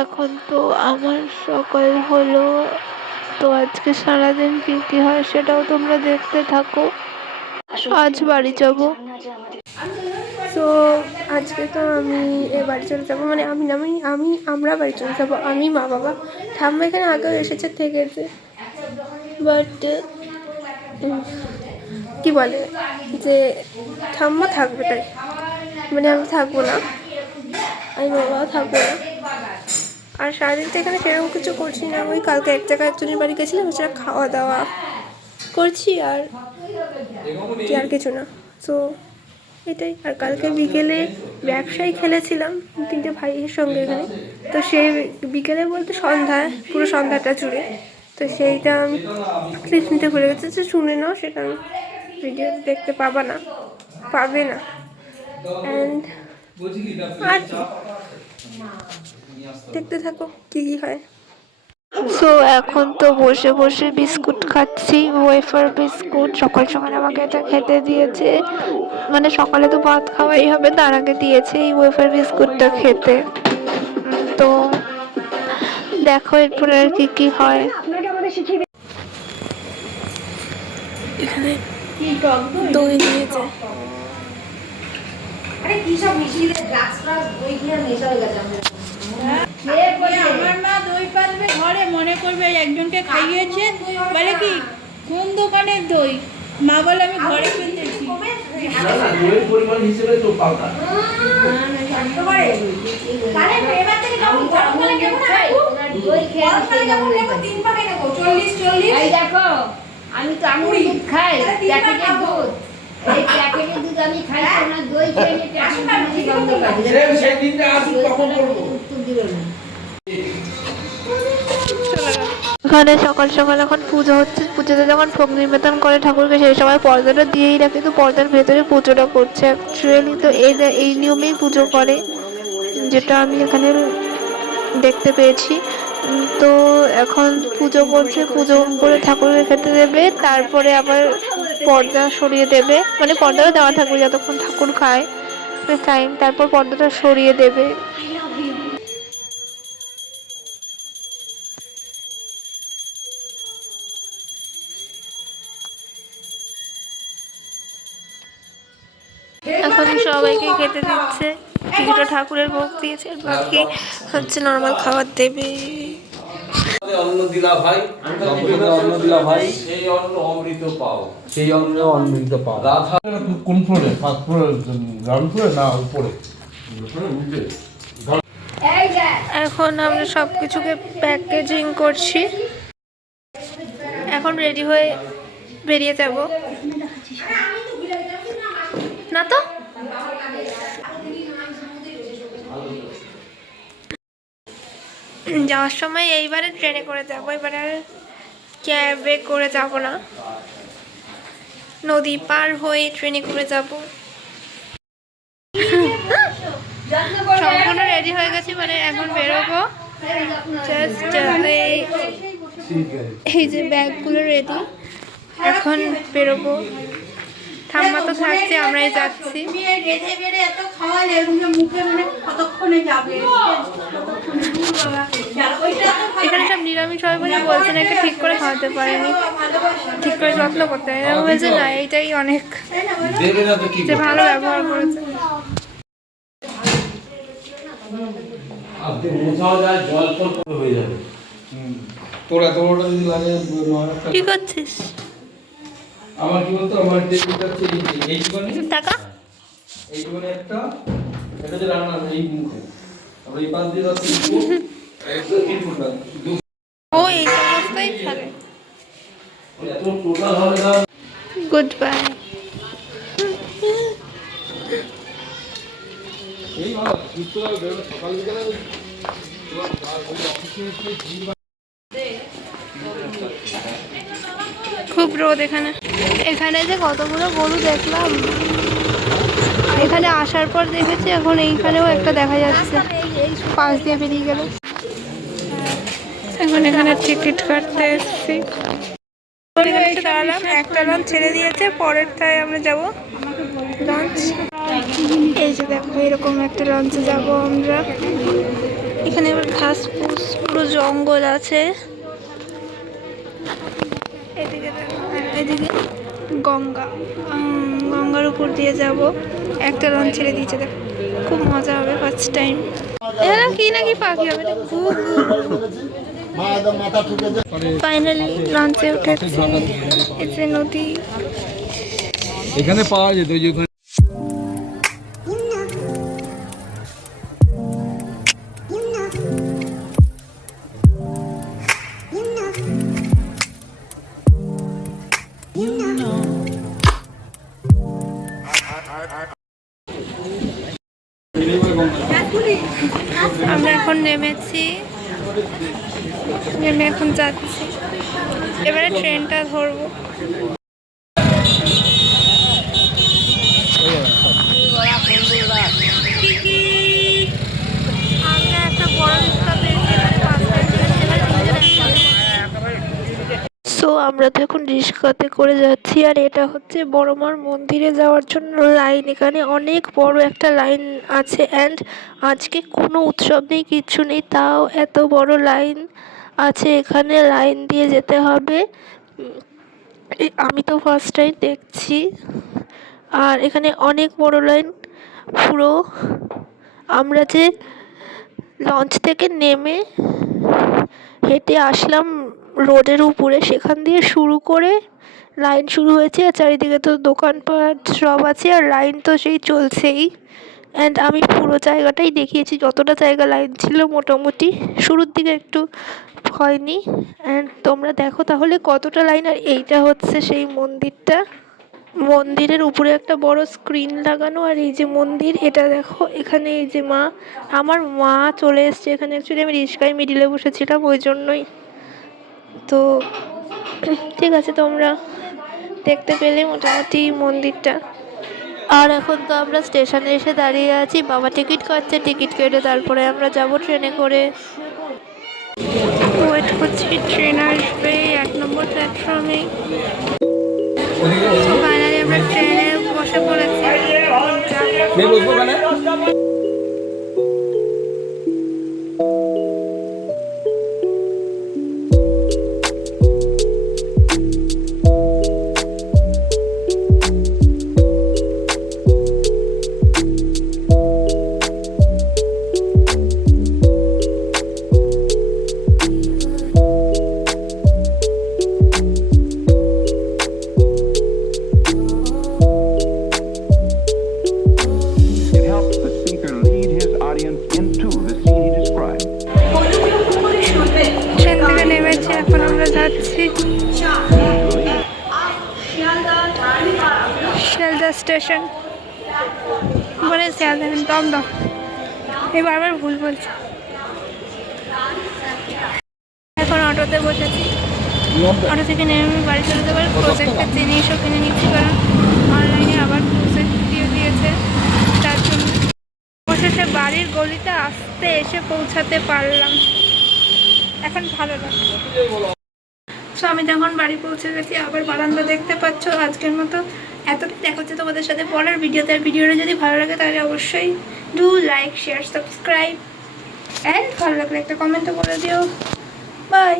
এখন তো আমার সকাল হলো, তো আজকে সারাদিন কি কি হয় সেটাও তোমরা দেখতে থাকো। আজ বাড়ি যাব। তো আজকে তো আমি বাড়ি চলে যাবো, মানে আমরা বাড়ি চলে যাবো, আমি, মা, বাবা। ঠাম্মা এখানে আগেও এসেছে, থেকেছে, বাট কি বলে যে ঠাম্মা থাকবে, তাই মানে আমি থাকবো না, আমি বাবাও থাকবো না। আর সারাদিন তো এখানে সেরকম কিছু করছি না, ওই কালকে এক জায়গায় একজনের বাড়ি গেছিলাম, সেটা খাওয়া দাওয়া করছি আর কি, আর কিছু না। তো এটাই। আর কালকে বিকেলে ব্যবসায়ী খেলেছিলাম 3টে ভাইয়ের সঙ্গে এখানে, তো সেই বিকেলে বলতে সন্ধ্যায়, পুরো সন্ধ্যাটা জুড়ে। তো সেইটা আমি ক্লিপ নিতে ভুলে গেছি, যে শুনে নাও, সেটা আমি ভিডিও দেখতে পাবে না। অ্যান্ড আর দেখতে থাকো কি কি হয়। সো এখন তো বসে বসে বিস্কুট খাচ্ছি, ওয়েফার বিস্কুট। সকাল সকাল আমাকে এটা খেতে দিয়েছে, মানে সকালে তো ভাত খাওয়াই হবে, তার আগে দিয়েছে এই ওয়েফার বিস্কুটটা খেতে। তো দেখো এরপরে আর কি কি হয়। এখানে দই দিয়েছে। আরে কি সব মিশিয়ে ড্রাগস দই দিয়ে মেশা হয়ে গেছে আমার মা দই পাতবে ঘরে, মনে করবে একজনকে খাইয়েছে, বলে কি কোন দোকানের দই, মা বলে আমি ঘরে কিনতেছি। দইয়ের পরিমাণ হিসেবে তো পাল্টা। তাহলে এবার থেকে যখন গরমকালে কেমন হয় দই খেয়ে কেমন নেব 3 পাকে নেব 40 এই দেখো আমি তো আমুল দুধ খাই, প্যাকেটের দুধ, এই প্যাকেটের দুধ আমি খাই না, দই খেয়ে নিতে আসি বন্ধ করে সেই দিনটা আসুক তখন করব। এখানে সকাল সকাল এখন পুজো হচ্ছে। পুজোতে যখন ভোগ নিবেদন করে ঠাকুরকে, সেই সময় পর্দাটা দিয়েই রাখে, তো পর্দার ভেতরে পুজোটা করছে অ্যাকচুয়ালি। তো এই নিয়মেই পুজো করে, যেটা আমি এখানে দেখতে পেয়েছি। তো এখন পুজো করছে, পুজো করে ঠাকুরকে খেতে দেবে, তারপরে আবার পর্দা সরিয়ে দেবে, মানে পর্দাটা দেওয়া থাকবে যতক্ষণ ঠাকুর খায় টাইম, তারপর পর্দাটা সরিয়ে দেবে। এখন সবাইকে খেতে দিচ্ছে, কিছুটা ঠাকুরের ভোগ দিয়েছে, বাকি হচ্ছে নর্মাল খাবার দেবে। অন্ন দিলা ভাই, অন্ন দিলা ভাই, সেই অন্ন অমৃত পাও, সেই অন্ন অমৃত পাও। রাধা কোন ফ্লোরে? ফার্স্ট ফ্লোরে, গ্রাউন্ড ফ্লোরে না উপরে? এখন আমরা সব কিছুকে প্যাকেজিং করছি, এখন রেডি হয়ে বেরিয়ে যাব। না তো যাওয়ার সময় এইবারে ট্রেনে করে যাবো, এবারে আর ক্যাবে করে যাব না, নদী পার হয়ে ট্রেনে করে যাব। সম্পূর্ণ রেডি হয়ে গেছি, মানে এখন বেরোবো। জাস্ট এই যে ব্যাগগুলো রেডি, এখন বেরোবো। ঠাম্মা তো থাকছে, আমরাই যাচ্ছি। এখানে সব নিরামিষ হয় বলে বলছে না, একটা ঠিক করে খাওয়াতে পারেনি, ঠিক করে যত্ন করতে হয় না, বলছে না এইটাই অনেক, যে ভালো ব্যবহার করেছে। কি করছিস? আমার কি বলতো, আমার যেটা হচ্ছে এই জীবনে টাকা এই জীবনে একটা, এটা যে রান্না এই মুখে আমরা এই পাঁচ দিয়ে রাখছি, একটা 3 ফুট না ও এই অবস্থায় খাবে। এত টোটাল হবে না। Good bye. এই ভালো সুস্থ বেরোনো সকাল বিকালে খুব রোদ এখানে। এখানে যে কতগুলো গরু দেখলাম, এখানে আসার পর দেখেছি, এখন এইখানেও একটা দেখা যাচ্ছে, পাশ দিয়ে বেরিয়ে গেল। এখন এখানে টিকিট কাটতে এসেছি, একটা লঞ্চ ছেড়ে দিয়েছে, পরেরটায় আমরা যাব লঞ্চ। এই যে দেখো এরকম একটা লঞ্চে যাব আমরা। এখানে আবার ঘাস ফুস পুরো জঙ্গল আছে। এদিকে দেখো, এদিকে গঙ্গা, গঙ্গার উপর দিয়ে যাব। একটা লঞ্চ ছেড়ে দিয়েছে, দেখো খুব মজা হবে ফার্স্ট টাইম। এরা কি নাকি পাখি হবে, ফাইনালি লঞ্চে উঠেছি। এই যে নদী, এখানে পাওয়া যেত ওই যে ওখানে। আমরা এখন নেমেছি, নেমে এখন যাচ্ছি, এবারে ট্রেনটা ধরবো। আমরা একটা বড় রিক্সা পেয়েছি, সো আমরা তো এখন রিক্সাতে করে যাচ্ছি। আর এটা হচ্ছে বড়মার মন্দিরে যাওয়ার জন্য লাইন। এখানে অনেক বড় একটা লাইন আছে, অ্যান্ড আজকে কোনো উৎসব নেই, কিচ্ছু নেই, তাও এত বড় লাইন আছে। এখানে লাইন দিয়ে যেতে হবে। আমি তো ফার্স্ট টাইম দেখছি। আর এখানে অনেক বড় লাইন পুরো। আমরা যে লঞ্চ থেকে নেমে হেঁটে আসলাম রোডের উপরে, সেখান দিয়ে শুরু করে লাইন শুরু হয়েছে। আর চারিদিকে তো দোকানপাট সব আছে, আর লাইন তো সেই চলছেই। অ্যান্ড আমি পুরো জায়গাটাই দেখিয়েছি, যতটা জায়গা লাইন ছিল মোটামুটি। শুরুর দিকে একটু হয়নি। অ্যান্ড তোমরা দেখো তাহলে কতটা লাইন। আর এইটা হচ্ছে সেই মন্দিরটা, মন্দিরের উপরে একটা বড় স্ক্রিন লাগানো। আর এই যে মন্দির, এটা দেখো, এখানে এই যে মা, আমার মা চলে এসছে এখানে। অ্যাকচুয়ালি আমি রিস্কায় মিডিলে বসেছিলাম, ওই জন্যই। তো ঠিক আছে, তোমরা দেখতে পেলে মোটামুটি মন্দিরটা। আর এখন তো আমরা স্টেশনে এসে দাঁড়িয়ে আছি, বাবা টিকিট কাটছে, টিকিট কেটে তারপরে আমরা যাব ট্রেনে করে। ওয়েট করছি, ট্রেন আসবে 1 নম্বর প্ল্যাটফর্মে। ফাইনালি আমরা ট্রেনে বসে পড়েছি। It helps the speaker lead his audience into the scene he described. Train থেকে নেমেছি, এখন আমরা যাচ্ছি শিয়ালদা স্টেশন। মানে শিয়ালদা দমদম, এই বারবার ভুল বলছি। এখন অটোতে বসেছি, অটো থেকে নেমে আমি বাড়ি চলে যাবার প্রজেক্টের জিনিসও কিনে নিচ্ছি, কারণ অনলাইনে আবার প্রজেক্ট দিয়ে দিয়েছে, তার জন্য। অবশেষে বাড়ির গলিতে আসতে এসে পৌঁছাতে পারলাম, এখন ভালো লাগছে। সো আমি যখন বাড়ি পৌঁছে গেছি, আবার বারান্দা দেখতে পাচ্ছ। আজকের মতো এতটাই, দেখা হচ্ছে তোমাদের সাথে পরের ভিডিওতে। আর ভিডিওটা যদি ভালো লাগে তাহলে অবশ্যই do like, share, subscribe, and ভালো লাগলে একটা কমেন্টও করে দিও। বাই।